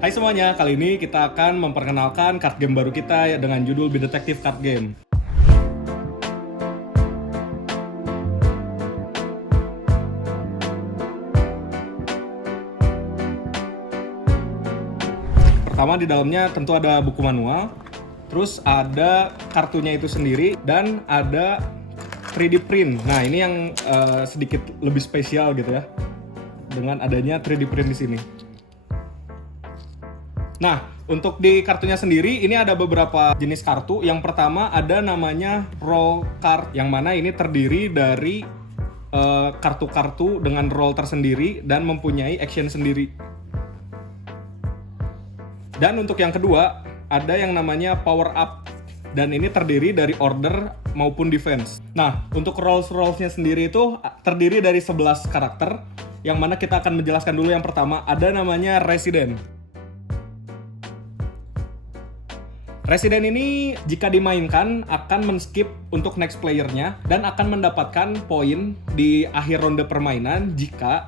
Hai semuanya, kali ini kita akan memperkenalkan card game baru kita dengan judul Be Detective Card Game. Pertama di dalamnya tentu ada buku manual, terus ada kartunya itu sendiri, dan ada 3D print. Nah ini yang sedikit lebih spesial gitu ya, dengan adanya 3D print di sini. Nah, untuk di kartunya sendiri, ini ada beberapa jenis kartu. Yang pertama ada namanya roll card, yang mana ini terdiri dari kartu-kartu dengan roll tersendiri dan mempunyai action sendiri. Dan untuk yang kedua, ada yang namanya power up, dan ini terdiri dari order maupun defense. Nah, untuk rolls-rollsnya sendiri itu terdiri dari 11 karakter, yang mana kita akan menjelaskan dulu. Yang pertama, ada namanya Resident. Resident ini jika dimainkan akan men-skip untuk next playernya dan akan mendapatkan poin di akhir ronde permainan jika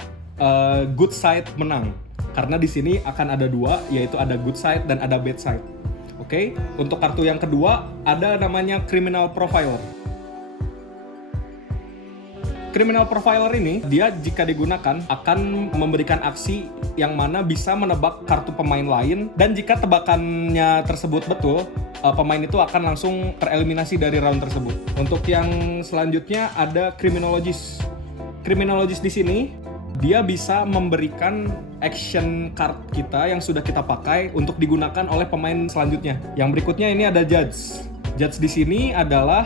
good side menang. Karena di sini akan ada dua, yaitu ada good side dan ada bad side. Oke, untuk kartu yang kedua ada namanya Criminal Profiler. Criminal Profiler ini, dia jika digunakan akan memberikan aksi yang mana bisa menebak kartu pemain lain, dan jika tebakannya tersebut betul, pemain itu akan langsung tereliminasi dari round tersebut. Untuk yang selanjutnya ada Criminologist. Criminologist di sini, dia bisa memberikan action card kita yang sudah kita pakai untuk digunakan oleh pemain selanjutnya. Yang berikutnya ini ada Judge. Judge di sini adalah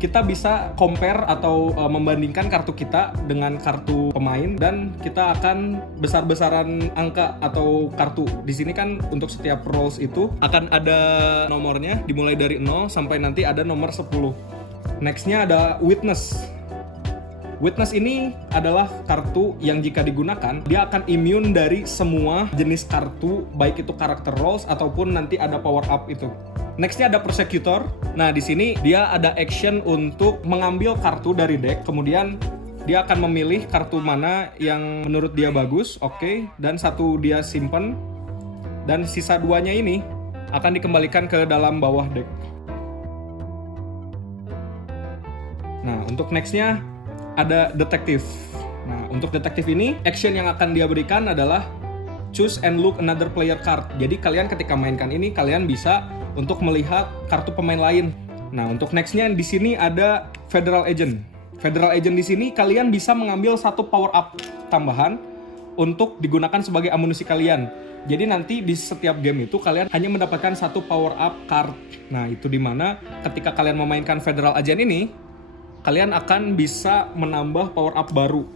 kita bisa compare atau membandingkan kartu kita dengan kartu pemain, dan kita akan besar-besaran angka atau kartu. Di sini kan untuk setiap rolls itu akan ada nomornya dimulai dari 0 sampai nanti ada nomor 10. Nextnya ada Witness. Witness ini adalah kartu yang jika digunakan dia akan immune dari semua jenis kartu, baik itu karakter rolls ataupun nanti ada power up itu. Nextnya ada Persecutor. Nah di sini dia ada action untuk mengambil kartu dari deck, kemudian dia akan memilih kartu mana yang menurut dia bagus, oke, dan satu dia simpen, dan sisa duanya ini akan dikembalikan ke dalam bawah deck. Nah untuk nextnya ada Detective. Nah untuk Detective ini action yang akan dia berikan adalah choose and look another player card. Jadi kalian ketika mainkan ini kalian bisa untuk melihat kartu pemain lain. Nah, untuk nextnya di sini ada Federal Agent. Federal Agent di sini kalian bisa mengambil satu power up tambahan untuk digunakan sebagai amunisi kalian. Jadi nanti di setiap game itu kalian hanya mendapatkan satu power up card. Nah, itu dimana ketika kalian memainkan Federal Agent ini, kalian akan bisa menambah power up baru.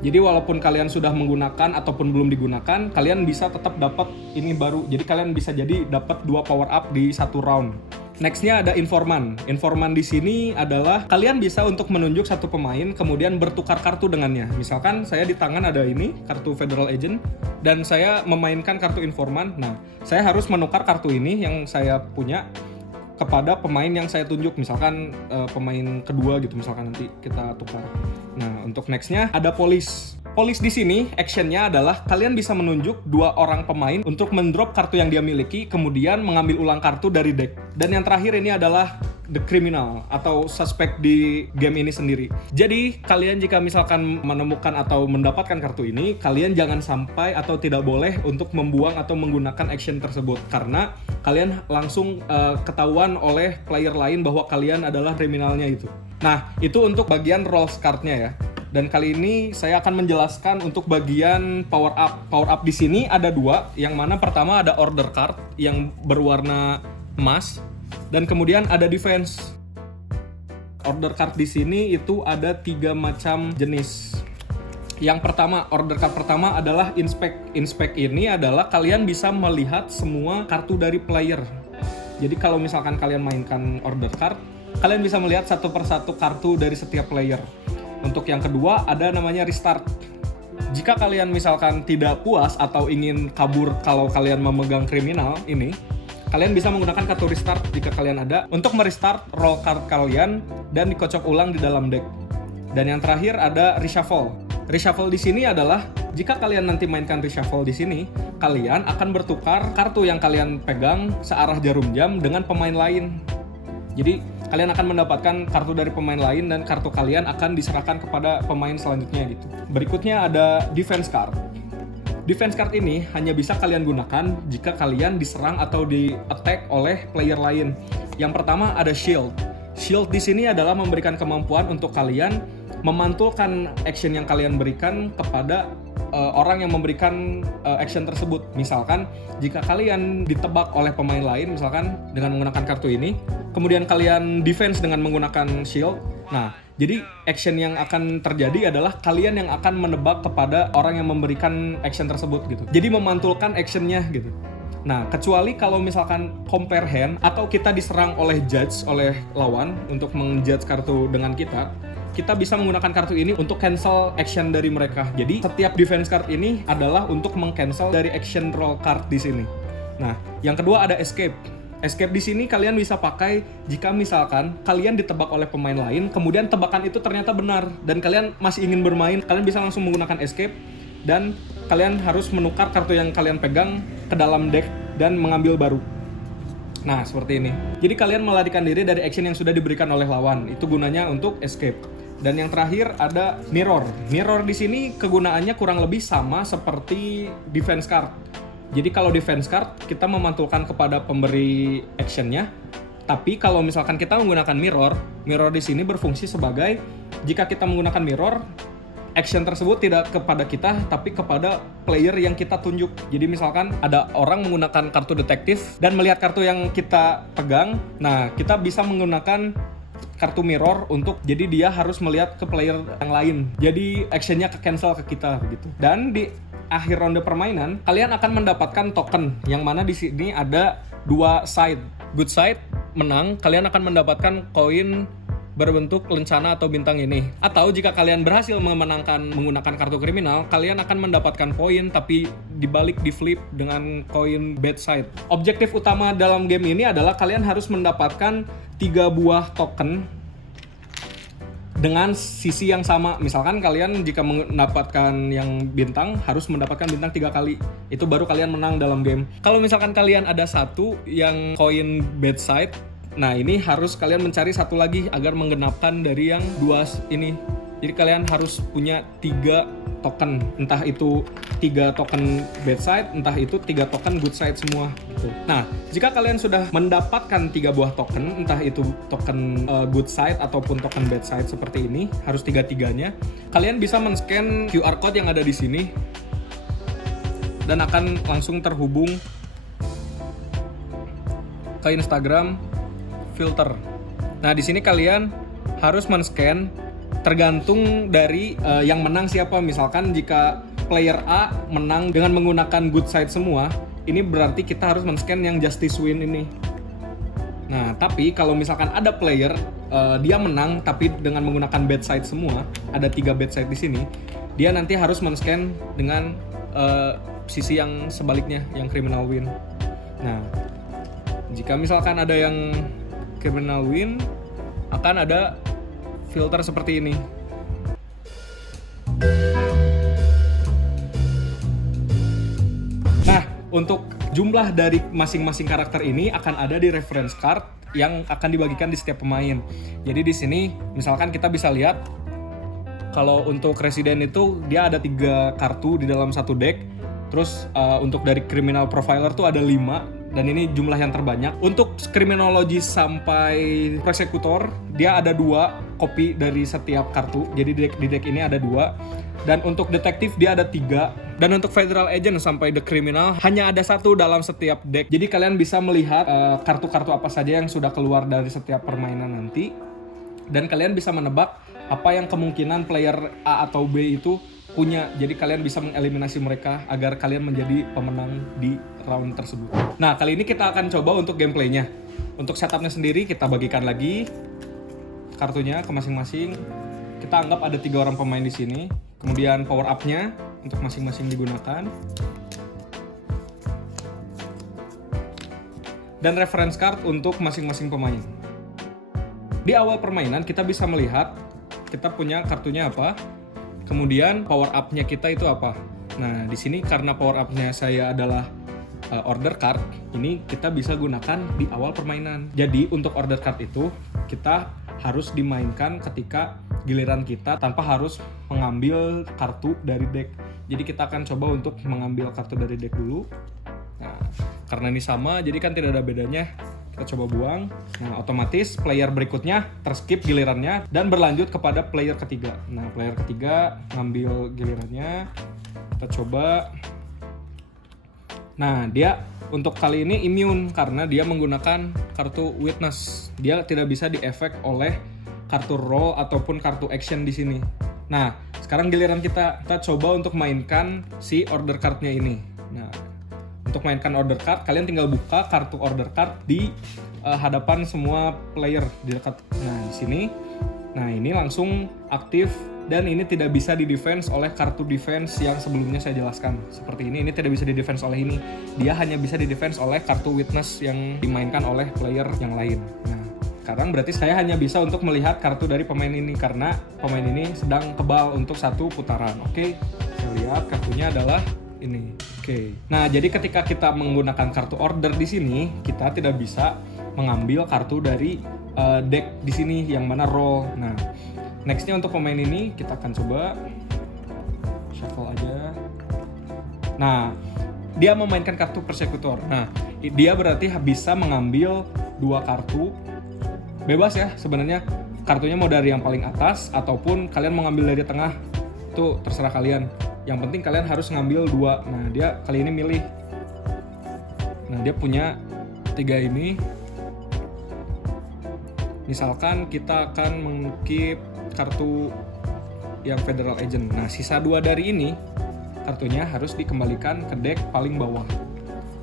Jadi walaupun kalian sudah menggunakan ataupun belum digunakan, kalian bisa tetap dapat ini baru. Jadi kalian bisa jadi dapat 2 power up di satu round. Nextnya ada Informan. Informan di sini adalah kalian bisa untuk menunjuk satu pemain kemudian bertukar kartu dengannya. Misalkan saya di tangan ada ini kartu Federal Agent dan saya memainkan kartu Informan. Nah, saya harus menukar kartu ini yang saya punya kepada pemain yang saya tunjuk, misalkan pemain kedua gitu, misalkan nanti kita tukar. Nah, untuk nextnya ada Police. Police di sini actionnya adalah kalian bisa menunjuk 2 orang pemain untuk mendrop kartu yang dia miliki, kemudian mengambil ulang kartu dari deck. Dan yang terakhir ini adalah The Criminal atau suspect di game ini sendiri. Jadi kalian jika misalkan menemukan atau mendapatkan kartu ini, kalian jangan sampai atau tidak boleh untuk membuang atau menggunakan action tersebut, karena kalian langsung ketahuan oleh player lain bahwa kalian adalah kriminalnya itu. Nah, itu untuk bagian rolls card-nya ya. Dan kali ini saya akan menjelaskan untuk bagian power up. Power up di sini ada 2, yang mana pertama ada order card yang berwarna emas, dan kemudian ada defense. Order card di sini itu ada 3 macam jenis. Yang pertama, order card pertama adalah inspect. Inspect ini adalah kalian bisa melihat semua kartu dari player. Jadi kalau misalkan kalian mainkan order card, kalian bisa melihat satu persatu kartu dari setiap player. Untuk yang kedua ada namanya restart. Jika kalian misalkan tidak puas atau ingin kabur kalau kalian memegang kriminal ini, kalian bisa menggunakan kartu restart jika kalian ada untuk merestart roll card kalian dan dikocok ulang di dalam deck. Dan yang terakhir ada reshuffle. Reshuffle di sini adalah jika kalian nanti mainkan reshuffle di sini, kalian akan bertukar kartu yang kalian pegang searah jarum jam dengan pemain lain. Jadi kalian akan mendapatkan kartu dari pemain lain dan kartu kalian akan diserahkan kepada pemain selanjutnya gitu. Berikutnya ada defense card. Defense card ini hanya bisa kalian gunakan jika kalian diserang atau di-attack oleh player lain. Yang pertama ada shield. Shield di sini adalah memberikan kemampuan untuk kalian memantulkan action yang kalian berikan kepada orang yang memberikan action tersebut. Misalkan jika kalian ditebak oleh pemain lain, misalkan dengan menggunakan kartu ini, kemudian kalian defense dengan menggunakan shield. Nah, jadi action yang akan terjadi adalah kalian yang akan menebak kepada orang yang memberikan action tersebut gitu. Jadi memantulkan actionnya gitu. Nah, kecuali kalau misalkan compare hand atau kita diserang oleh judge, oleh lawan untuk menjudge kartu dengan kita bisa menggunakan kartu ini untuk cancel action dari mereka. Jadi setiap defense card ini adalah untuk meng-cancel dari action roll card di sini. Nah, yang kedua ada escape. Escape di sini kalian bisa pakai jika misalkan kalian ditebak oleh pemain lain, kemudian tebakan itu ternyata benar dan kalian masih ingin bermain, kalian bisa langsung menggunakan escape dan kalian harus menukar kartu yang kalian pegang ke dalam deck dan mengambil baru. Nah, seperti ini. Jadi kalian melarikan diri dari action yang sudah diberikan oleh lawan. Itu gunanya untuk escape. Dan yang terakhir ada mirror. Mirror di sini kegunaannya kurang lebih sama seperti defense card. Jadi kalau defense card kita memantulkan kepada pemberi actionnya. Tapi kalau misalkan kita menggunakan mirror di sini berfungsi sebagai jika kita menggunakan mirror, action tersebut tidak kepada kita, tapi kepada player yang kita tunjuk. Jadi misalkan ada orang menggunakan kartu detektif dan melihat kartu yang kita pegang, nah kita bisa menggunakan kartu mirror untuk jadi dia harus melihat ke player yang lain. Jadi actionnya ke cancel ke kita gitu. Dan di akhir ronde permainan, kalian akan mendapatkan token yang mana di sini ada 2 side. Good side menang, kalian akan mendapatkan koin berbentuk lencana atau bintang ini. Atau jika kalian berhasil memenangkan menggunakan kartu kriminal, kalian akan mendapatkan poin tapi dibalik di flip dengan koin bad side. Objektif utama dalam game ini adalah kalian harus mendapatkan 3 buah token dengan sisi yang sama. Misalkan kalian jika mendapatkan yang bintang harus mendapatkan bintang 3 kali. Itu baru kalian menang dalam game. Kalau misalkan kalian ada satu yang koin bad side, nah ini harus kalian mencari satu lagi agar menggenapkan dari yang 2 ini. Jadi kalian harus punya 3 token, entah itu 3 token bad side, entah itu 3 token good side semua gitu. Nah, jika kalian sudah mendapatkan 3 buah token, entah itu token good side ataupun token bad side seperti ini, harus 3-3-nya, kalian bisa men-scan QR code yang ada di sini dan akan langsung terhubung ke Instagram filter. Nah, di sini kalian harus men-scan tergantung dari yang menang siapa. Misalkan jika player A menang dengan menggunakan good side semua, ini berarti kita harus men-scan yang justice win ini. Nah, tapi kalau misalkan ada player dia menang tapi dengan menggunakan bad side semua, ada 3 bad side di sini, dia nanti harus men-scan dengan sisi yang sebaliknya, yang criminal win. Nah, jika misalkan ada yang criminal win, akan ada filter seperti ini. Nah, untuk jumlah dari masing-masing karakter ini akan ada di reference card yang akan dibagikan di setiap pemain. Jadi di sini misalkan kita bisa lihat kalau untuk Resident itu dia ada 3 kartu di dalam satu deck. Terus untuk dari Criminal Profiler tuh ada 5. Dan ini jumlah yang terbanyak. Untuk Criminology sampai Prosecutor, dia ada 2 kopi dari setiap kartu. Jadi di deck ini ada 2. Dan untuk Detektif dia ada 3. Dan untuk Federal Agent sampai The Criminal hanya ada 1 dalam setiap deck. Jadi kalian bisa melihat kartu-kartu apa saja yang sudah keluar dari setiap permainan nanti. Dan kalian bisa menebak apa yang kemungkinan player A atau B itu punya. Jadi kalian bisa mengeliminasi mereka agar kalian menjadi pemenang di round tersebut. Nah, kali ini kita akan coba untuk gameplaynya. Untuk setupnya sendiri kita bagikan lagi kartunya ke masing-masing. Kita anggap ada 3 orang pemain di sini. Kemudian power up-nya untuk masing-masing digunakan. Dan reference card untuk masing-masing pemain. Di awal permainan kita bisa melihat kita punya kartunya apa. Kemudian power up-nya kita itu apa. Nah, di sini karena power up-nya saya adalah order card, ini kita bisa gunakan di awal permainan. Jadi untuk order card itu kita harus dimainkan ketika giliran kita tanpa harus mengambil kartu dari deck. Jadi kita akan coba untuk mengambil kartu dari deck dulu. Nah, karena ini sama, jadi kan tidak ada bedanya. Kita coba buang. Nah, otomatis player berikutnya terskip gilirannya dan berlanjut kepada player ketiga. Nah, player ketiga ngambil gilirannya. Kita coba. Nah, dia untuk kali ini immune karena dia menggunakan kartu witness. Dia tidak bisa diefek oleh kartu roll ataupun kartu action di sini. Nah, sekarang giliran kita coba untuk mainkan si order card-nya ini. Nah, untuk mainkan order card, kalian tinggal buka kartu order card di hadapan semua player di dekat. Nah, di sini. Nah, ini langsung aktif. Dan ini tidak bisa di-defense oleh kartu defense yang sebelumnya saya jelaskan. Seperti ini tidak bisa di-defense oleh ini. Dia hanya bisa di-defense oleh kartu witness yang dimainkan oleh player yang lain. Nah, sekarang berarti saya hanya bisa untuk melihat kartu dari pemain ini karena pemain ini sedang kebal untuk satu putaran. Oke, saya lihat kartunya adalah ini. Oke. Nah, jadi ketika kita menggunakan kartu order di sini, kita tidak bisa mengambil kartu dari deck di sini yang mana roll. Nah, nextnya untuk pemain ini kita akan coba shuffle aja. Nah, dia memainkan kartu persekutor. Nah, dia berarti bisa mengambil 2 kartu. Bebas ya sebenarnya. Kartunya mau dari yang paling atas ataupun kalian mau ngambil dari tengah. Itu terserah kalian. Yang penting kalian harus ngambil 2. Nah, dia kali ini milih. Nah, dia punya 3 ini. Misalkan kita akan mengkeep kartu yang Federal Agent. Nah, sisa 2 dari ini kartunya harus dikembalikan ke deck paling bawah.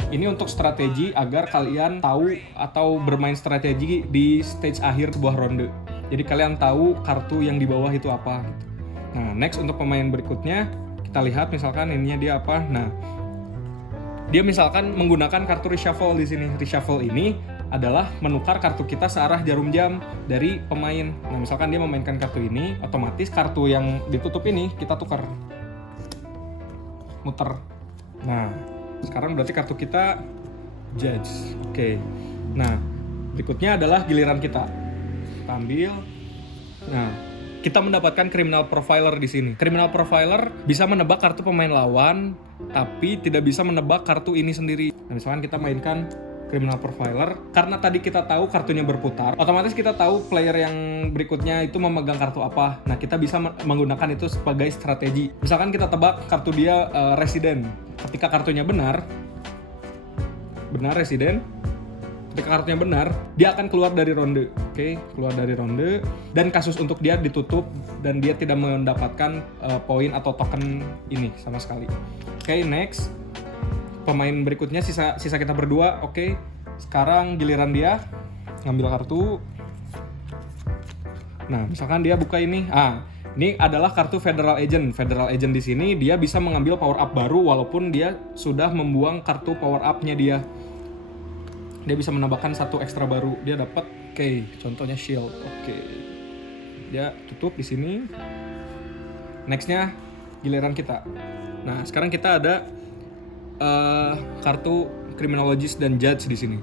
Ini untuk strategi agar kalian tahu atau bermain strategi di stage akhir sebuah ronde. Jadi kalian tahu kartu yang di bawah itu apa gitu. Nah, next untuk pemain berikutnya kita lihat misalkan ininya dia apa. Nah, dia misalkan menggunakan kartu reshuffle di sini. Reshuffle ini adalah menukar kartu kita searah jarum jam dari pemain. Nah, misalkan dia memainkan kartu ini, otomatis kartu yang ditutup ini kita tukar. Muter. Nah, sekarang berarti kartu kita judge. Oke. Nah, berikutnya adalah giliran kita. Kita ambil. Nah, kita mendapatkan criminal profiler di sini. Criminal profiler bisa menebak kartu pemain lawan, tapi tidak bisa menebak kartu ini sendiri. Nah, misalkan kita mainkan criminal profiler, karena tadi kita tahu kartunya berputar, otomatis kita tahu player yang berikutnya itu memegang kartu apa. Nah, kita bisa menggunakan itu sebagai strategi. Misalkan kita tebak kartu dia resident. Ketika kartunya benar resident. Ketika kartunya benar, dia akan keluar dari ronde. Oke, keluar dari ronde dan kasus untuk dia ditutup dan dia tidak mendapatkan poin atau token ini sama sekali. Oke, next. Pemain berikutnya sisa kita berdua. Oke. Sekarang giliran dia ngambil kartu. Nah, misalkan dia buka ini. Ini adalah kartu Federal Agent. Federal Agent di sini dia bisa mengambil power up baru walaupun dia sudah membuang kartu power up-nya dia. Dia bisa menambahkan 1 ekstra baru. Dia dapat contohnya shield. Dia tutup di sini. Next-nya giliran kita. Nah, sekarang kita ada kartu Criminologist dan Judge di sini.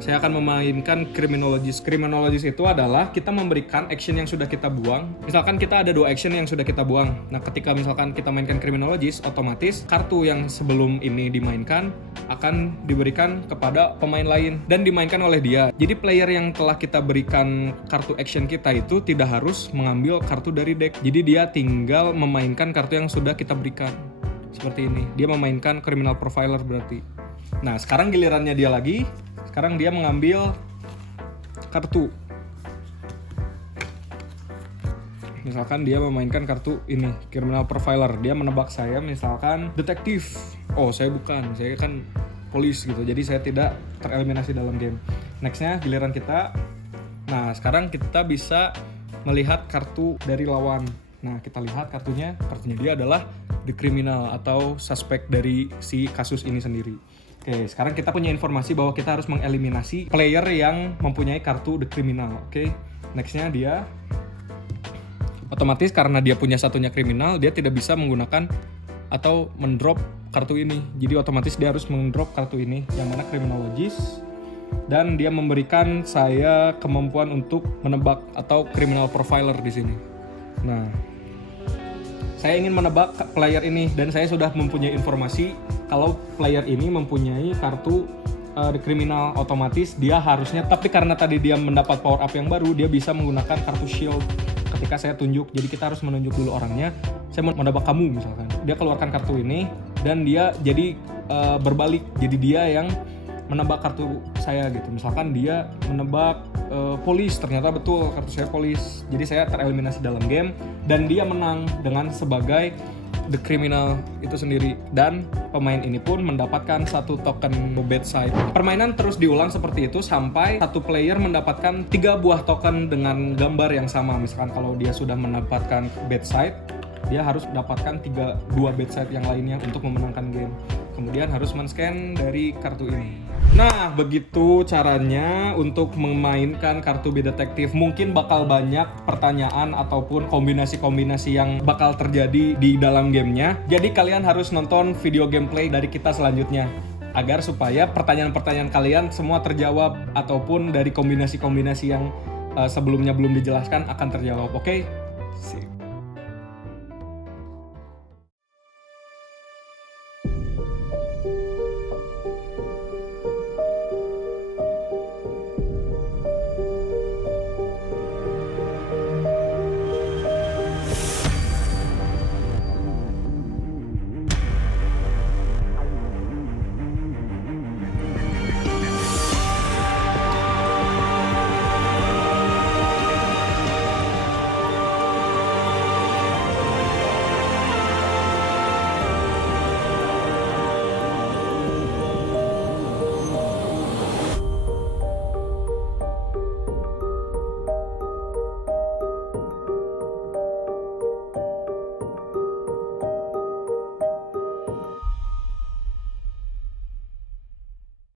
Saya akan memainkan Criminologist. Criminologist itu adalah kita memberikan action yang sudah kita buang. Misalkan kita ada 2 action yang sudah kita buang. Nah, ketika misalkan kita mainkan Criminologist, otomatis kartu yang sebelum ini dimainkan akan diberikan kepada pemain lain dan dimainkan oleh dia. Jadi player yang telah kita berikan kartu action kita itu tidak harus mengambil kartu dari deck. Jadi dia tinggal memainkan kartu yang sudah kita berikan. Seperti ini. Dia memainkan criminal profiler berarti. Nah, sekarang gilirannya dia lagi. Sekarang dia mengambil kartu. Misalkan dia memainkan kartu ini, criminal profiler. Dia menebak saya misalkan detektif. Oh, saya bukan. Saya kan polis gitu. Jadi saya tidak tereliminasi dalam game. Next-nya giliran kita. Nah, sekarang kita bisa melihat kartu dari lawan. Nah, kita lihat kartunya dia adalah the criminal atau suspek dari si kasus ini sendiri. Oke, sekarang kita punya informasi bahwa kita harus mengeliminasi player yang mempunyai kartu the criminal. Oke, next-nya dia otomatis karena dia punya satunya kriminal, dia tidak bisa menggunakan atau mendrop kartu ini. Jadi otomatis dia harus mendrop kartu ini yang mana Criminologist, dan dia memberikan saya kemampuan untuk menebak atau criminal profiler di sini. Nah, saya ingin menebak player ini dan saya sudah mempunyai informasi kalau player ini mempunyai kartu The Criminal, otomatis dia harusnya, tapi karena tadi dia mendapat power up yang baru, dia bisa menggunakan kartu shield ketika saya tunjuk. Jadi kita harus menunjuk dulu orangnya. Saya mau menebak kamu misalkan. Dia keluarkan kartu ini dan dia jadi berbalik. Jadi dia yang menebak kartu saya gitu. Misalkan dia menebak polis, ternyata betul kartu saya polis. Jadi saya tereliminasi dalam game dan dia menang dengan sebagai The Criminal itu sendiri, dan pemain ini pun mendapatkan 1 token bad side. Permainan terus diulang seperti itu sampai satu player mendapatkan 3 buah token dengan gambar yang sama. Misalkan kalau dia sudah mendapatkan bad side, dia harus mendapatkan 2 bad side yang lainnya untuk memenangkan game. Kemudian harus men-scan dari kartu ini. Nah, begitu caranya untuk memainkan kartu B-Detektif. Mungkin bakal banyak pertanyaan ataupun kombinasi-kombinasi yang bakal terjadi di dalam gamenya. Jadi kalian harus nonton video gameplay dari kita selanjutnya agar supaya pertanyaan-pertanyaan kalian semua terjawab, ataupun dari kombinasi-kombinasi yang sebelumnya belum dijelaskan akan terjawab. Oke? Sip.